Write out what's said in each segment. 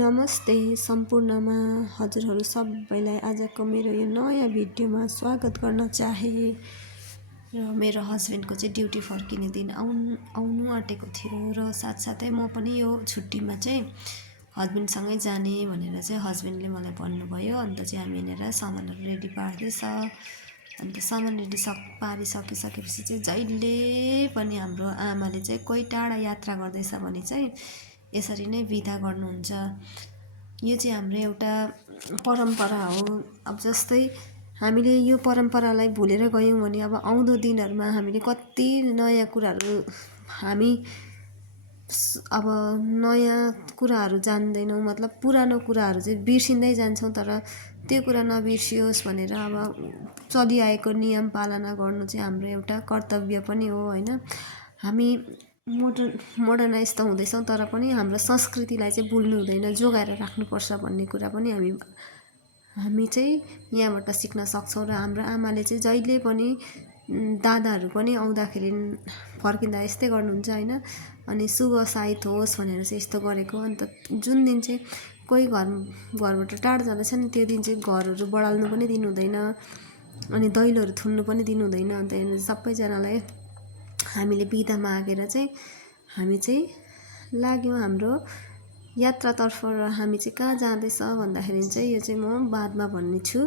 नमस्ते सम्पूर्णमा हजुरहरू सबैलाई आजको मेरो यो नयाँ भिडियोमा स्वागत गर्न चाहे र मेरो हस्बेन्डको चाहिँ ड्युटी फर्किने दिन आउनु आँटेको थियो र साथसाथै म पनि यो छुट्टीमा चाहिँ हस्बेन्डसँगै जाने भनेर चाहिँ हस्बेन्डले मलाई भन्नुभयो। अन्त चाहिँ हामी यहाँनिर सामानहरू रेडी पार्दैछ। अन्त सामान रेडी पारिसकेपछि चाहिँ जहिले पनि हाम्रो आमाले चाहिँ कोही टाढा यात्रा गर्दैछ भने चाहिँ यसरी नै बिदा गर्नुहुन्छ। यो चाहिँ हाम्रो एउटा परम्परा हो। अब जस्तै हामीले यो परम्परालाई भुलेर गयौँ भने अब आउँदो दिनहरूमा हामीले कति नयाँ कुराहरू अब नयाँ कुराहरू जान्दैनौँ, मतलब पुरानो कुराहरू चाहिँ बिर्सिँदै जान्छौँ। तर त्यो कुरा नबिर्सियोस् भनेर अब चलिआएको नियम पालना गर्नु चाहिँ हाम्रो एउटा कर्तव्य पनि हो हैन। हामी मोडर्नाइज त हुँदैछौँ तर पनि हाम्रो संस्कृतिलाई चाहिँ भुल्नु हुँदैन, जोगाएर राख्नुपर्छ भन्ने कुरा पनि हामी चाहिँ यहाँबाट सिक्न सक्छौँ। र हाम्रो आमाले चाहिँ जहिले पनि दादाहरू पनि आउँदाखेरि फर्किँदा यस्तै गर्नुहुन्छ हैन। अनि शुभ साइत होस् भनेर चाहिँ यस्तो गरेको। अन्त जुन दिन चाहिँ कोही घरबाट टाढो जाँदैछ नि त्यो दिन चाहिँ घरहरू बढाल्नु पनि दिनु हुँदैन अनि दैलोहरू थुन्नु पनि दिनु हुँदैन। अन्त सबैजनालाई हामीले बिदा मागेर चाहिँ हामी चाहिँ लाग्यौँ हाम्रो यात्रातर्फ। र हामी चाहिँ कहाँ जाँदैछ भन्दाखेरि चाहिँ यो चाहिँ म बादमा भन्नेछु,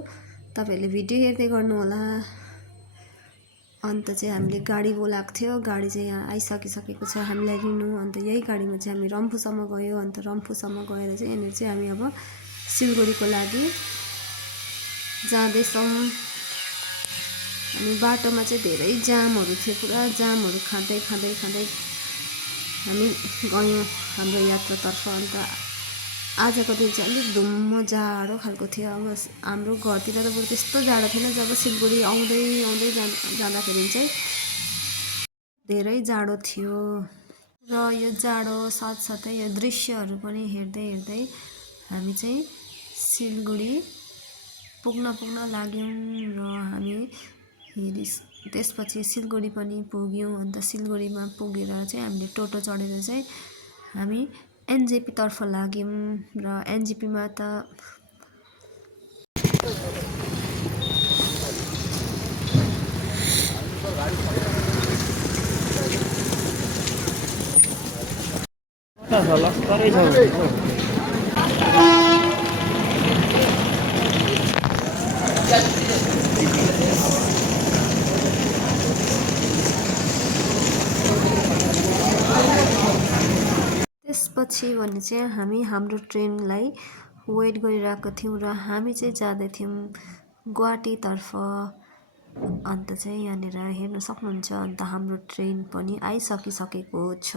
तपाईहरुले भिडियो हेर्दै गर्नु होला। अन्त चाहिँ हामीले गाडी बोलाएको थियो, गाडी चाहिँ यहाँ आइसकिसकेको छ हामीलाई लिनु। अन्त यही गाडीमा चाहिँ हामी रम्फूसम्म गयो। अन्त रम्फूसम्म गएर चाहिँ यहाँनिर चाहिँ हामी अब सिलगढीको लागि जाँदैछौँ। अनि बाटोमा चाहिँ धेरै जामहरू थियो, पुरा जामहरू खाँदै हामी गयौँ हाम्रो यात्रातर्फ। अन्त आजको दिन चाहिँ अलिक धुम्म जाडो खालको थियो। अब हाम्रो घरतिर त बरु त्यस्तो जाडो थिएन, जब सिलगढी आउँदै जाँदाखेरि चाहिँ धेरै जाडो थियो। र यो जाडो साथसाथै यो दृश्यहरू पनि हेर्दै हामी चाहिँ सिलगढी पुग्न लाग्यौँ। र हामी त्यसपछि सिलगढी पनि पुग्यौँ। अन्त सिलगढीमा पुगेर चाहिँ हामीले टोटो चढेर चाहिँ हामी एनजेपी तर्फ लाग्यौँ। र एनजेपीमा त त्यसपछि भने चाहिँ हामी हाम्रो ट्रेनलाई वेट गरिरहेको थियौँ र हामी चाहिँ जाँदैथ्यौँ गुवाहाटीतर्फ। अन्त चाहिँ यहाँनिर हेर्न सक्नुहुन्छ। अन्त हाम्रो ट्रेन पनि आइसकिसकेको छ।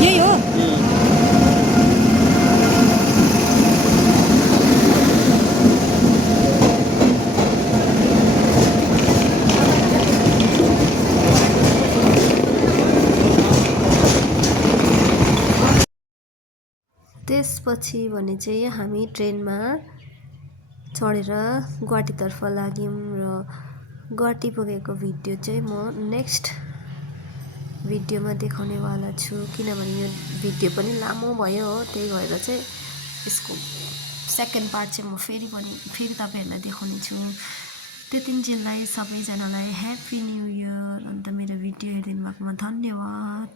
यही हो। त्यसपछि भने चाहिँ हामी ट्रेनमा चढेर गुवाहाटीतर्फ लाग्यौँ। र गुवाहाटी पुगेको भिडियो चाहिँ म नेक्स्ट भिडियोमा देखाउनेवाला छु, किनभने यो भिडियो पनि लामो भयो हो। त्यही भएर चाहिँ यसको सेकेन्ड पार्ट चाहिँ म फेरि तपाईँहरूलाई देखाउने छु। त्यतिन्जेललाई सबैजनालाई ह्याप्पी न्यू इयर। अन्त मेरो भिडियो हेरिदिनु भएकोमा धन्यवाद।